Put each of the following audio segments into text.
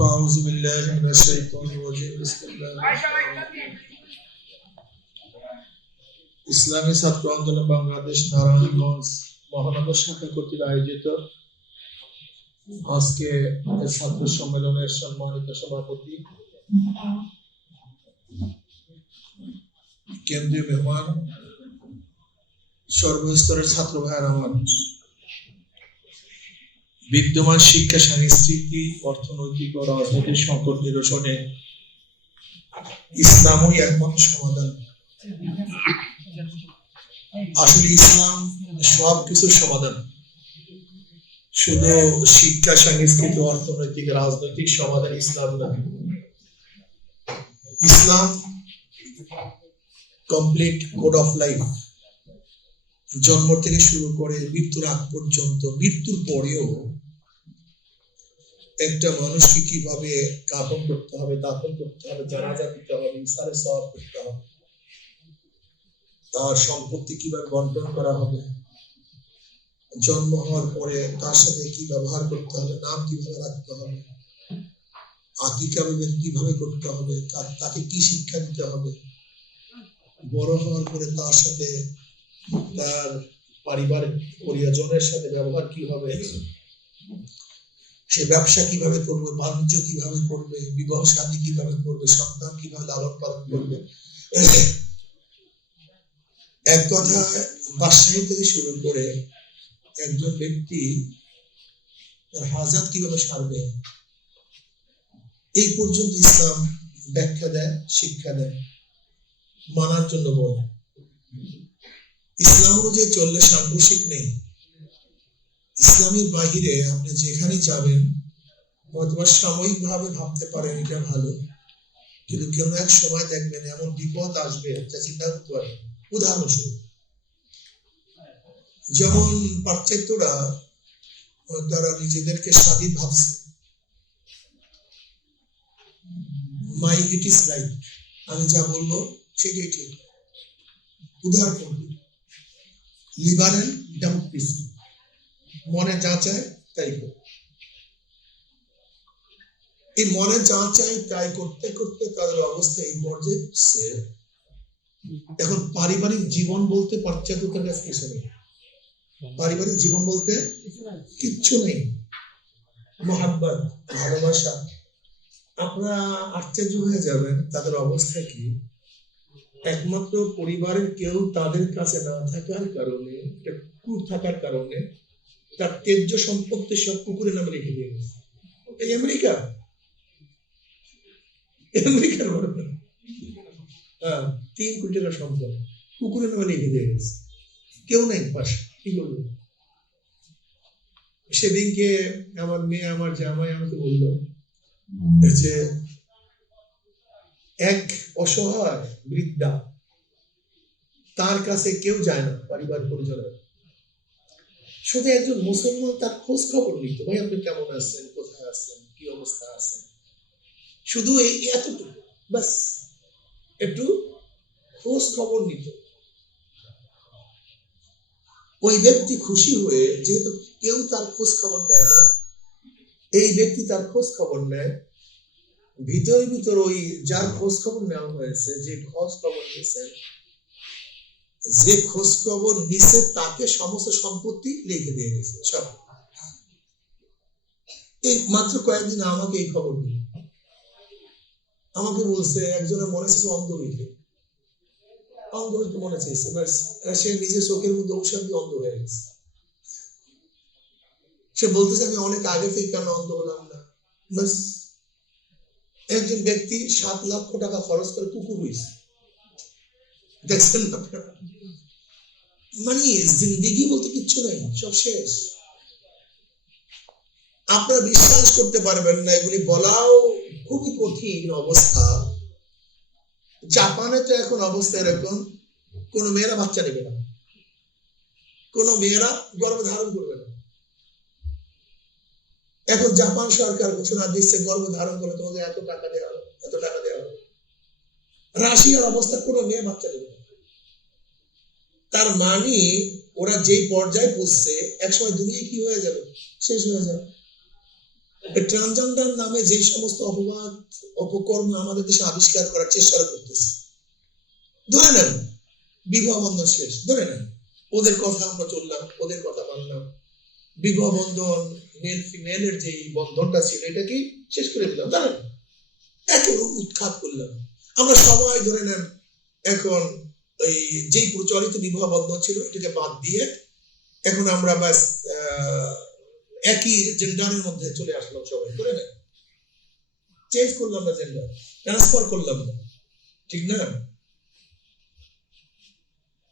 أعوذ بالله من الشيطان الرجيم بسم الله الرحمن الرحيم ইসলামী ছাত্র আন্দোলন বাংলাদেশ নারায়ণগঞ্জ মহানগর শাখা কর্তৃক আয়োজিত আজকে এর ছাত্র সম্মেলনের সম্মানিত সভাপতি কেন্দ্রীয় মেহমান সর্বস্তরের ছাত্র ভাইয়ের আমার বিদ্যমান শিক্ষা সংস্কৃতি অর্থনৈতিক ও রাজনৈতিক সংকট নিরসনে ইসলামই একমাত্র সমাধান? আসলে ইসলাম সব কিছুর সমাধান। শুধু শিক্ষা সংস্কৃতি অর্থনৈতিক, রাজনৈতিক সমাধান ইসলাম না। ইসলাম কমপ্লিট কোড অফ লাইফ জন্ম থেকে শুরু করে মৃত্যুর আগ পর্যন্ত, মৃত্যুর পরেও একটা মানুষকে কীভাবে কাপন করতে হবে দাপন করতে হবে, জানাজা দিতে হবে ইসারে সওয়াব করতে হবে। তার সম্পত্তি কীভাবে বন্টন করা হবে? জন্ম হওয়ার পরে তার সাথে কি ব্যবহার করতে হবে? নাম কীভাবে রাখতে হবে? আকিকা কীভাবে করতে হবে? তাকে কি শিক্ষা দিতে হবে? বড় হওয়ার পরে তার সাথে তার পারিবারিক পরিজনের সাথে ব্যবহার কি হবে? সে ব্যবসা কীভাবে করবে, বাণিজ্য কীভাবে করবে, বিবাহ শাদী কীভাবে করবে, সন্তান কীভাবে লালন পালন করবে। এক কথা বাদশাহী থেকে শুরু করে একজন ব্যক্তি তার হাজাত কীভাবে সারবে, এই পর্যন্ত ইসলাম ব্যাখ্যা দেয়, শিক্ষা দেয়, মানার জন্য বলে। ইসলাম অনুযায়ী চললে সাংঘর্ষিক নেই। ইসলামের বাহিরে আপনি যেখানেই যাবেন হয়তো সাময়িক ভাবে ভাবতে পারেন এটা ভালো। কিন্তু কোনো এক সময় দেখবেন এমন বিপদ আসবে যা চিন্তা করতে পারেন। উদাহরণস্বরূপ, যেমন পাশ্চাত্যরা তারা নিজেদেরকে স্বাধীন ভাবছে। মাই ইট ইস রাইট আমি যা বলব সেটাই ঠিক। উদাহরণ লিবারেল ডেমোক্রেসি মনে যা চায় তাই হোক। এই মনে যা চায় তাই করতে করতে তাদের অবস্থা এই পর্যায়ে এখন পারিবারিক জীবন বলতে পাশ্চাত্যতার কাছে কিছু নেই। পারিবারিক জীবন বলতে কিচ্ছু নেই। মহাব্বত, ভালোবাসা। আপনারা আশ্চর্য হয়ে যাবেন তাদের অবস্থা কি। একমাত্র পরিবারের কেউ তাদের কাছে না থাকার কারণে, একটা থাকার কারণে তার তেজ্য সম্পত্তি সব কুকুরের নামে লিখে দিয়ে গেছে। এই আমেরিকা? আমেরিকার হ্যাঁ তিন কোটি টাকা সম্পদ কুকুরের নামে দিয়ে গেছে। কেউ নাই পাশে, কি করবে? সেদিনকে আমার মেয়ে, আমার জামাই আমাকে বলল যে, এক অসহায় বৃদ্ধা, তার কাছে কেউ যায় না, পরিবার পরিজনের। শুধু একজন মুসলমান তার খোঁজ খবর নিত, ভাই, আপনি কেমন আছেন? কোথায় আছেন? কি অবস্থা আছেন? শুধু এই এতটুকু বাস একটু খোঁজ খবর নিত। ওই ব্যক্তি খুশি হয়ে, যেহেতু কেউ তার খোঁজ খবর নেয় না, এই ব্যক্তি তার খোঁজ খবর নেয়, ভিতরে ভিতর ওই যার খোঁজ খবর নেওয়া হয়েছে, যে খোঁজ খবর নিয়েছে যে খোঁজ খবর নিছে, তাকে সমস্ত সম্পত্তি লিখে দিয়ে গেছে, সব। এই মাত্র কয়েকদিন আমাকে এই খবর দিল। আমাকে বলছে, একজনের মনে হচ্ছে অন্ধ হইতে অন্ধ হইতে মনে ব্যাস সে নিজের চোখের মধ্যে ঔষধ দিয়ে অন্ধ হয়ে গেছে। সে বলতেছে, আমি অনেক আগে থেকে কেন অন্ধ হলাম না? একজন ব্যক্তি সাত লক্ষ টাকা খরচ করে কুকুর হয়েছে। দেখছেন আপনারা? মানে জিন্দিগি বলতে কিচ্ছু নাই, সব শেষ। আপনারা বিশ্বাস করতে পারবেন না, এগুলি বলাও খুবই কঠিন অবস্থা। জাপানে তো এখন অবস্থা এরকম, কোন মেয়েরা বাচ্চা নেবে না। কোন মেয়েরা গর্ভ ধারণ করবে না। এখন জাপান সরকার ঘোষণা দিচ্ছে গর্ভ ধারণ করলে তোমাদের এত টাকা দেওয়া এত টাকা দেওয়া হবে। রাশিয়ার অবস্থা কোনো মেয়ে বাচ্চা নেবে। তার মানে ওরা যেই পর্যায়ে বুঝছে একসময় দুনিয়া কি হয়ে যাবে? শেষ হয়ে যাবে। ট্রান্সজেন্ডার নামে যে সমস্ত অপবাদ, অপকর্ম আমাদের দেশে আবিষ্কার করার চেষ্টা করতেছে। ধরে নেন, বিবাহ বন্ধন শেষ। ধরে নেন, ওদের কথা আমরা চললাম, ওদের কথা মানলাম। বিবাহ বন্ধন মেল ফিমেলের যে বন্ধনটা ছিল এটা কি শেষ করে দিলাম। জানেন একেবারে উৎখাত করলাম। আমরা সবাই ধরে নেন, এখন ওই যেই প্রচলিত বিবাহ বন্ধন ছিল, এটাকে বাদ দিয়ে এখন আমরা ব্যাস একই জেন্ডারের মধ্যে চলে আসলাম সবাই, ধরে নেন। চেঞ্জ করলাম না জেন্ডার ট্রান্সফার করলাম না, ঠিক না?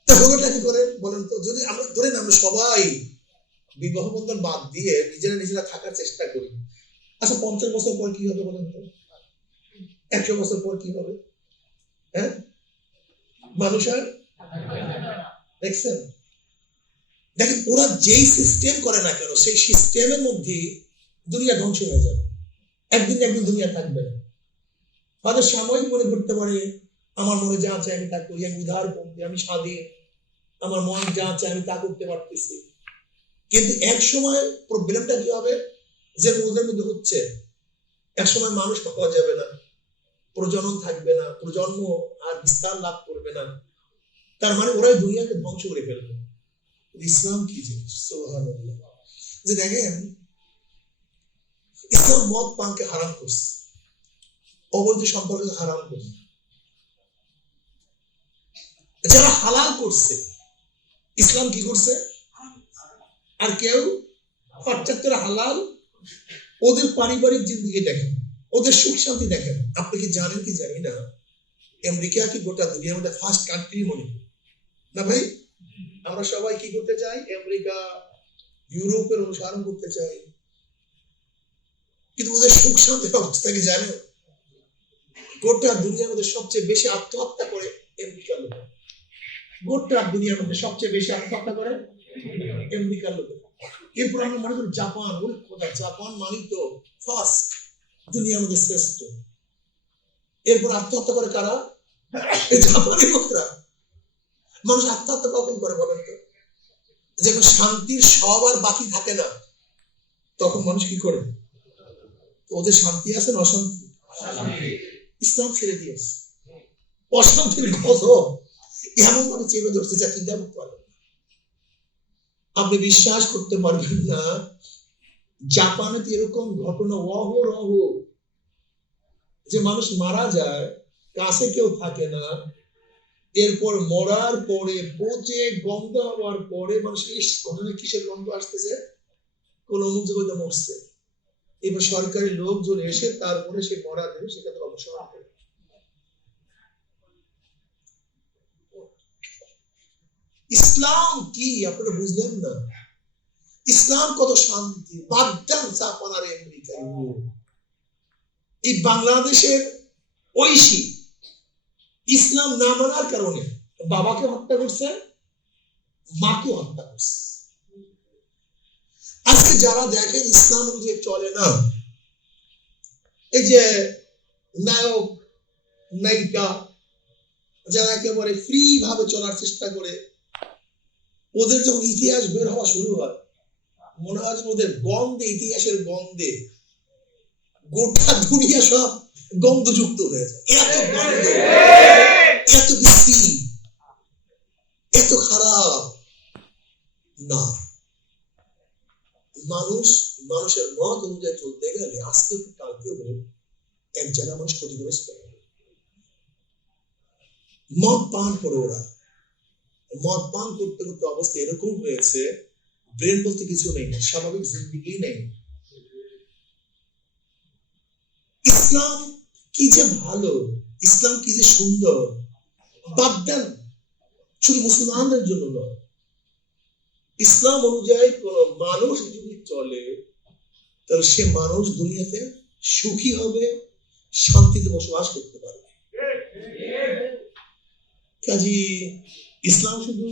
হলোটা কি করে বলেন তো? যদি আমরা ধরেন আমরা সবাই বিবাহ বন্ধন বাদ দিয়ে নিজেরা নিজেরা থাকার চেষ্টা করি। আচ্ছা পঞ্চাশ বছর পর কি হবে বলেন তো? একশো বছর পর কি হবে? হ্যাঁ? দেখছেন? দেখেন, ওরা যেই সিস্টেম করে না কেন, সেই সিস্টেমের মধ্যে দুনিয়া ধ্বংস হয়ে যাবে। একদিন একদিন দুনিয়া থাকবে। সাময়িক মনে করতে পারে, আমার মনে যা চাই আমি তা করি, আমি উদারপন্থী আমি স্বাধীন। আমার মন যা চাই আমি তা করতে পারতেছি। কিন্তু এক সময় প্রবলেমটা কি হবে? যে মধ্যে হচ্ছে, এক সময় মানুষ পাওয়া যাবে না। প্রজনন থাকবে না, প্রজন্ম আর বিস্তার লাভ করবে না। তার মানে ওরাই দুনিয়াকে ধ্বংস করে ফেলবে। ইসলাম কি জিনিস? যে দেখেন, ইসলাম মদ পানকে হারাম করছে। অবৈধ সম্পর্কে হারাম করছে। যারা হালাল করছে, ইসলাম কি করছে? আর কেউ পাশ্চাত্যের হালাল, ওদের পারিবারিক জিন্দিগি দেখেন ওদের সুখ শান্তি দেখেন। আপনি কি জানেন কি জানি না? আমেরিকা কি গোটা দুনিয়ার মধ্যে ফার্স্ট কান্ট্রি মনে না ভাই? আমরা সবাই কি করতে চাই? আমেরিকা, ইউরোপের অনুসরণ করতে চাই। কিন্তু ওদের সুখ শান্তির অবস্থা কি জানেন? গোটা দুনিয়ার মধ্যে সবচেয়ে বেশি আত্মহত্যা করে আমেরিকার লোক গোটা দুনিয়ার মধ্যে সবচেয়ে বেশি আত্মহত্যা করে আমেরিকার লোক এরপর আমরা মনে করি জাপান ওই কথা জাপান মানে তো ফার্স্ট দুনিয়ার মধ্যে শ্রেষ্ঠ। এরপর আত্মহত্যা করে কারা? জাপানি লোকরা। মানুষ আত্মহত্যা কখন করে বলেন তো? যখন শান্তির সব আর বাকি থাকে না, তখন মানুষ কি করে? ওদের শান্তি আছে না অশান্তি? ইসলাম ছেড়ে দিয়েছে। অশান্তির গজব এমন ভাবে চেপে ধরছে যা চিন্তা করতে পারবেন আপনি বিশ্বাস করতে পারবেন না জাপানে তো এরকম ঘটনা অহরহ যে মানুষ মারা যায়, কাছে কেউ থাকে না, এরপর মরার পরে পচে গন্ধ হওয়ার পরে মানুষ ইস, ঘটনা কিসের গন্ধ আসতেছে? কোন অমুক মরছে। এবার সরকারি লোকজন এসে তারপরে সে মরা দেহ সেখানে অবসর করে। ইসলাম কি? আপনারা বুঝলেন না। ইসলাম কত শান্তি? বাগদান চাপানার আমেরিকা। এই বাংলাদেশের ঐশী ইসলাম না মানার কারণে বাবাকে হত্যা করছে মাকে হত্যা করছে। আজকে যারা দেখেন ইসলাম অনুযায়ী চলে না এই যে নায়ক নায়িকা যারা একেবারে ফ্রি ভাবে চলার চেষ্টা করে ওদের যখন ইতিহাস বের হওয়া শুরু হয় মনে হয় ওদের গন্ধে, ইতিহাসের গন্ধে, গোটা দুনিয়া সব গন্ধযুক্ত হয়ে যায়। এত গন্ধ, এত বিশ্রী এত খারাপ। না। মানুষ, মানুষের মত অনুযায়ী চলতে গেলে আজকে কালকে হোক, এক জায়গায় মানুষ ক্ষতিগ্রস্ত হবে। মদ পান করে ওরা। মদ পান করতে করতে অবস্থা এরকম হয়েছে ব্রেন বলতে কিছু নেই, স্বাভাবিক জিন্দিগি নেই। ইসলাম কি যে ভালো, ইসলাম কি যে সুন্দর, বাদ দেন, শুধু মুসলমানদের জন্য নয়। ইসলাম অনুযায়ী কোন মানুষ যদি চলে, তাহলে সে মানুষ দুনিয়াতে সুখী হবে, শান্তিতে বসবাস করতে পারবে। কাজী ইসলাম শুধু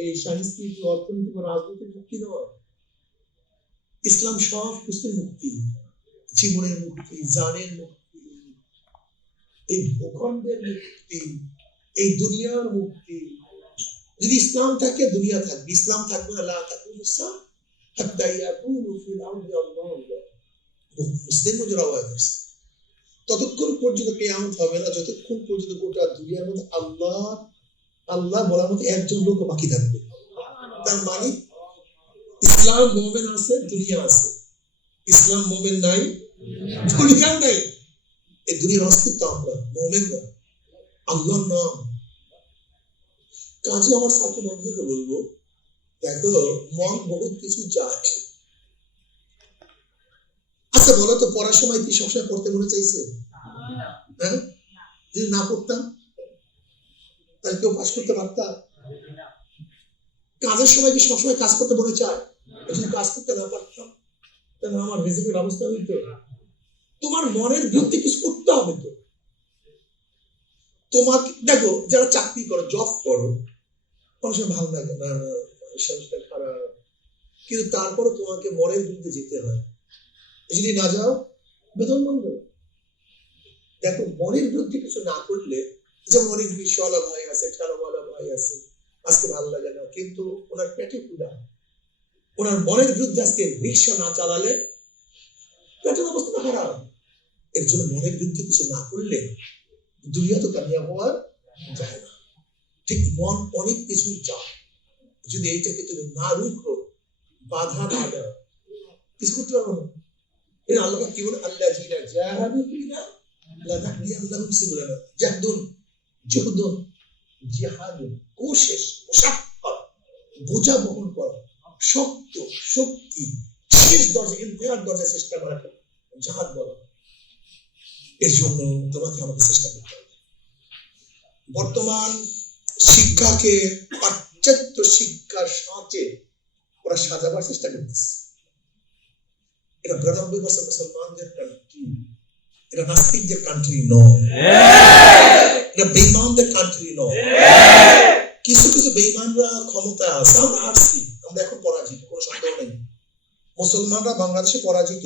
এই সাংস্কৃতিক অর্থনৈতিক রাজনৈতিক মুক্তি নয় ইসলাম সব কিছুর মুক্তি। জীবনের মুক্তি, জানের মুক্তি। এই ভূখণ্ডের মুক্তি, এই দুনিয়ার মুক্তি। যদি ইসলাম থাকে, দুনিয়া থাকবে। ইসলাম থাকবে না, লা থাকবে মুসা হাত্তা ইয়াকুলু ফিল আরদি আল্লাহু। মুসলিমও যারা অবাক ততক্ষণ পর্যন্ত কেয়ামত হবে না, যতক্ষণ পর্যন্ত গোটা দুনিয়ার মধ্যে আল্লাহ আল্লাহ বলার মতো একজন লোক বাকি থাকবে। তার মানে ইসলাম মোমেন আছে, দুনিয়া আছে। ইসলাম মোমেন নাই, দুনিয়া নাই। এই দুনিয়ার অস্তিত্ব আমরা, মোমেনরা। আল্লাহর নাম। কাজে আমার ছাত্র বন্ধুকে বলব, দেখো, মন বহুত কিছু চায় আচ্ছা বলো তো, পড়ার সময় কি সবসময় পড়তে মনে চাইছে? হ্যাঁ? যদি না পড়তাম? তাহলে কেউ পাশ করতে পারতাম কাজের সময় কি সবসময় কাজ করতে মনে চায়? যদি কাজ করতে না পারতাম তাহলে আমার রিজিকের ব্যবস্থা হইতো তোমার মনের বিরুদ্ধে কিছু করতে হবে তো। তোমাকে দেখো, যারা চাকরি করো জব করো অনেক সময় ভালো লাগে না সংস্থা খারাপ। কিন্তু তারপরে তোমাকে মনের বিরুদ্ধে যেতে হয়। যদি না যাও, বেতন বন্ধ। দেখো, মনের বিরুদ্ধে কিছু না করলে যেমন অনেক রিক্সাওয়ালা ভাই আছে ঠেলাওয়ালা ভাই আছে আজকে ভালো লাগে না, কিন্তু ওনার পেটে ক্ষুধা। ওনার মনের বিরুদ্ধে আজকে রিক্সা না চালালে পেটের অবস্থা খারাপ। এর জন্য মনের বিরুদ্ধে কিছু না করলে দুনিয়া তো কামিয়াব হওয়ার যায় না। ঠিক মন অনেক কিছু চায়। যদি এইটাকে তুমি না রুখো, বাধা না দাও, কিছু করতে পারব না। আল্লাহ কি বলে? আল্লাহ জিনা জাহাদু ফিনা লানাহদিয়ান্নাহুম সুবুলানা। জাহদুন কোশিশ মুশাক্কাত বোঝা বহন করা, শক্ত শক্তি, শেষ দরজা ইন্তেহার দরজা চেষ্টা এর জন্য তোমাকে আমাকে চেষ্টা করতে হবে। বর্তমান শিক্ষাকে পাশ্চাত্য শিক্ষার সাথে ওরা সাজাবার চেষ্টা করতেছে। এটা বিরানব্বই বছর মুসলমানদের কান্ট্রি এটা নাস্তিকদের কান্ট্রি নয় এটা বেইমানদের কান্ট্রি নয় কিছু কিছু বেইমানরা ক্ষমতা আছে আমরা হারছি আমরা এখন পরাজিত কোনো সন্দেহ নেই মুসলমানরা বাংলাদেশে পরাজিত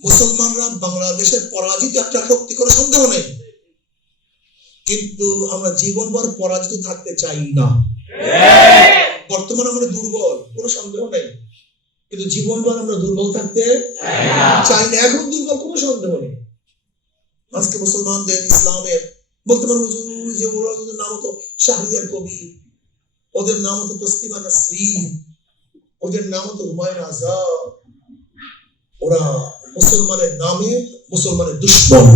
মুসলমানরা বাংলাদেশের পরাজিত একটা শক্তি কোনো সন্দেহ নেই কিন্তু আমরা জীবনভর পরাজিত থাকতে চাই না বর্তমানে আমরা দুর্বল কোনো সন্দেহ নেই কিন্তু জীবনভর আমরা দুর্বল থাকতে চাই না। এখন দুর্বল কোনো সন্দেহ নেই। আজকে মুসলমানদের ইসলামের, বলতে পারব যে নাম হতো শাহরিয়ার কবি, ওদের নাম হতো তসলিমা নাসরিন ওদের নাম হতো হুমায়ুন আজাদ। ওরা মুসলমানের নামে মুসলমানের দুশ্মন।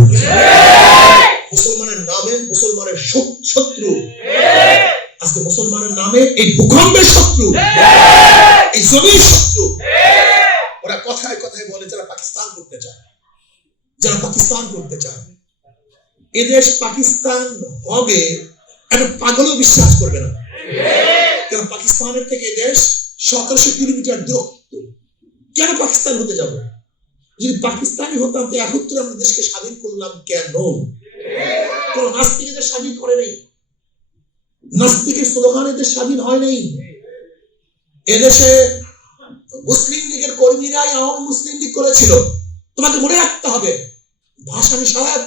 মুসলমানের নামে মুসলমানের শত্রু। আজকে মুসলমানের নামে এই ভূখণ্ডের শত্রু। এই জমির শত্রু। ওরা কথায় কথায় বলে যারা পাকিস্তান করতে চায়। যারা পাকিস্তান করতে চায়। এদেশ পাকিস্তান হবে একটা পাগলও বিশ্বাস করবে না। কারণ পাকিস্তানের থেকে এদেশ সতেরোশো কিলোমিটার দূরত্ব। কেন পাকিস্তান হতে যাব? যদি পাকিস্তানি হতাম, তো একত্রে আমরা দেশকে স্বাধীন করলাম কেন? কোন নাস্তিক এদের স্বাধীন করে নেই। নাস্তিকের স্লোগান এদের স্বাধীন হয় নাই। এদেশে মুসলিম লীগের কর্মীরাই আওয়ামী মুসলিম লীগ করেছিল। তোমাকে মনে রাখতে হবে, ভাসানী সাহেব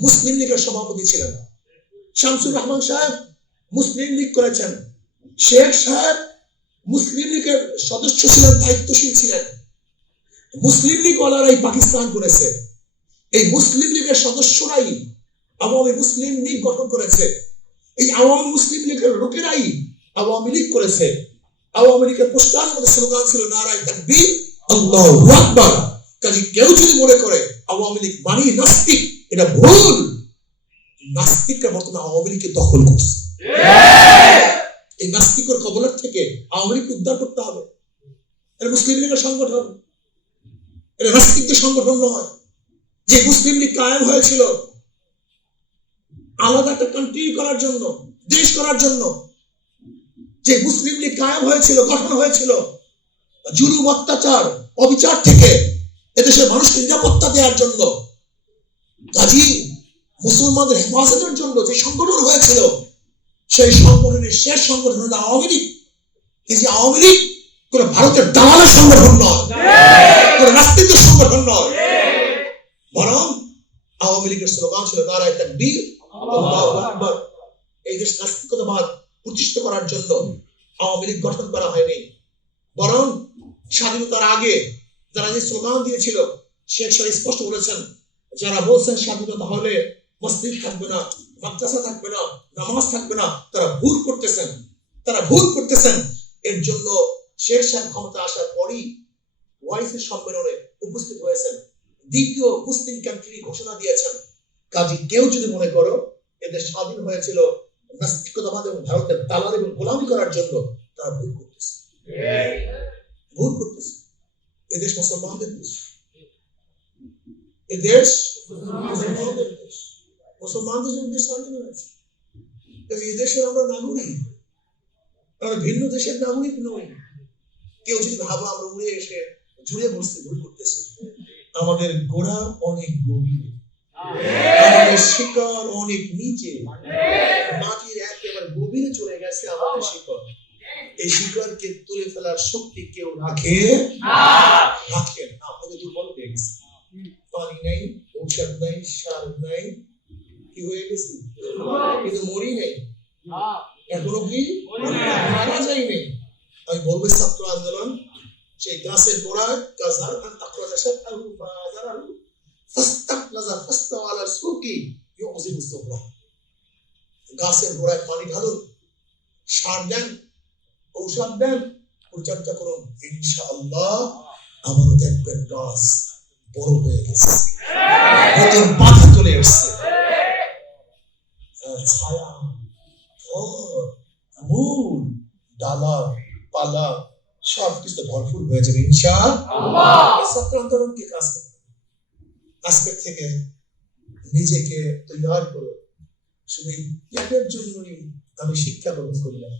মুসলিম লীগের সভাপতি ছিলেন। শামসুর রহমান সাহেব মুসলিম লীগ করেছেন। শেখ সাহেব মুসলিম লীগের সদস্য ছিলেন, দায়িত্বশীল ছিলেন। মুসলিম লীগ ওয়ালারাই পাকিস্তান করেছে। এই মুসলিম লীগের সদস্যরাই আওয়ামী মুসলিম লীগ গঠন করেছে। এই আওয়ামী মুসলিম লীগের লোকেরাই আওয়ামী লীগ করেছে। আওয়ামী লীগের পোস্টার মধ্যে স্লোগান ছিল নারায় তাকবীর, আল্লাহু আকবার। কাজে কেউ যদি মনে করে আওয়ামী লীগ মানি নাস্তিক, এটা ভুল। নাস্তিকরা বর্তমানে আওয়ামী লীগকে দখল করছে। এই নাস্তিকের কবলের থেকে আওয়ামী লীগকে উদ্ধার করতে হবে। এটা মুসলিম লীগের সংগঠন। এটা নাস্তিকদের সংগঠন নয়। যে মুসলিম লীগ কায়েম হয়েছিল, আলাদা একটা কান্ট্রি করার জন্য, দেশ করার জন্য যে মুসলিম লীগ কায়েম হয়েছিল, গঠন হয়েছিল, জুলুম, অত্যাচার, অবিচার থেকে এদেশের মানুষকে নিরাপত্তা দেওয়ার জন্য কাজী মুসলমানদের হেফাজতের জন্য যে সংগঠন হয়েছিল, সেই সংগঠনের শেষ সংগঠন হলো আওয়ামী লীগ। এই যে আওয়ামী লীগ কোন ভারতের দালালের সংগঠন নয়, কোন নাস্তিকদের সংগঠন নয়, বরং আওয়ামী লীগের স্লোগান ছিল তারা একটা আকবার। এই দেশ নাস্তিকতাবাদ প্রতিষ্ঠা করার জন্য আওয়ামী লীগ গঠন করা হয়নি। বরং স্বাধীনতার আগে যারা যে স্লোগান দিয়েছিল শেখ সাহেব স্পষ্ট বলেছেন, যারা বলছেন স্বাধীনতা হলে মসজিদ থাকবে না, মাদ্রাসা থাকবে না, নামাজ থাকবে না, তারা ভুল করতেছেন। তারা ভুল করতেছেন। এর জন্য শেখ সাহেব ক্ষমতা আসার পরই ওয়াইসি সম্মেলনে উপস্থিত হয়েছেন। দ্বিতীয় মুসলিম কান্ট্রি ঘোষণা দিয়েছেন। কাজী কেউ যদি মনে করো, এদের স্বাধীন হয়েছিল নাস্তিকতাবাদ এবং ভারতের দালাল এবং গোলামি করার জন্য তারা ভুল করতেছে। ভুল করতেছে। এদেশ মুসলমানদের দেশ। এদেশ মুসলমানদের দেশ। মুসলমানদের জন্য দেশ হয়েছে। কাজে এদেশের আমরা নাগরিক। আমরা ভিন্ন দেশের নাগরিক নই কেউ যদি ভাবো আমরা উড়ে এসে জুড়ে বসতে ভুল করতেছে। আমাদের গোড়া অনেক গভীরে। আমাদের শিকড় অনেক নিচে মাটির একেবারে গভীরে চলে গেছে আমাদের শিকড়। এই শিকড়কে তুলে ফেলার শক্তি কেউ রাখে রাখে না। আমাদের দুর্বল হয়ে গেছে। পানি নাই ঔষধ নাই সার নাই। কি হয়ে গেছে? কিন্তু মরি নাই। এখনও কি? মারা যাই নাই। আমি বলব ছাত্র আন্দোলন সেই গাছের গোড়া গাছার আন্তাকরাজা শাতাহু ফাজারাহু ফাস্তাকলাজা আলা সুকি গাছের গোড়ায় পানি ঢালুন, সার দেন, ঔষধ দেন, পরিচর্যা করুন। ইনশাআল্লাহ দেখবেন গাছ বড় হয়ে গেছে। নতুন পাতা চলে এসছে। ছায়া মূল ডালা, পালা সব ভরপুর হয়ে যাবে এই ছাত্র আন্দোলনকে কাজ করতে হবে। আজকের থেকে নিজেকে তৈরি করো শুধু পেটের জন্যই আমি শিক্ষা গ্রহণ করি না,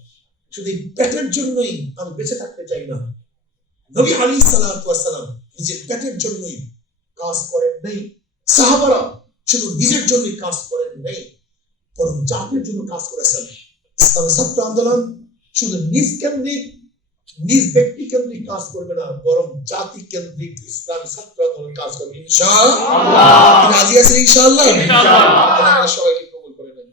শুধু পেটের জন্যই আমি বেঁচে থাকতে চাই না। নবী আলী সালাম নিজের পেটের জন্যই কাজ করেন নেই, সাহাবারা শুধু নিজের জন্যই কাজ করেন নেই, বরং জাতির জন্য কাজ করেছেন। ইসলামের ছাত্র আন্দোলন শুধু নিজ কেন্দ্রিক নিজ ব্যক্তি কেন্দ্রিক কাজ করবে না বরং জাতি কেন্দ্রিক ইসলাম ছাত্র কাজ করবে ইনশাআল্লাহ। রাজি আছেন ইনশাআল্লাহ? ইনশাআল্লাহ। সবাইকে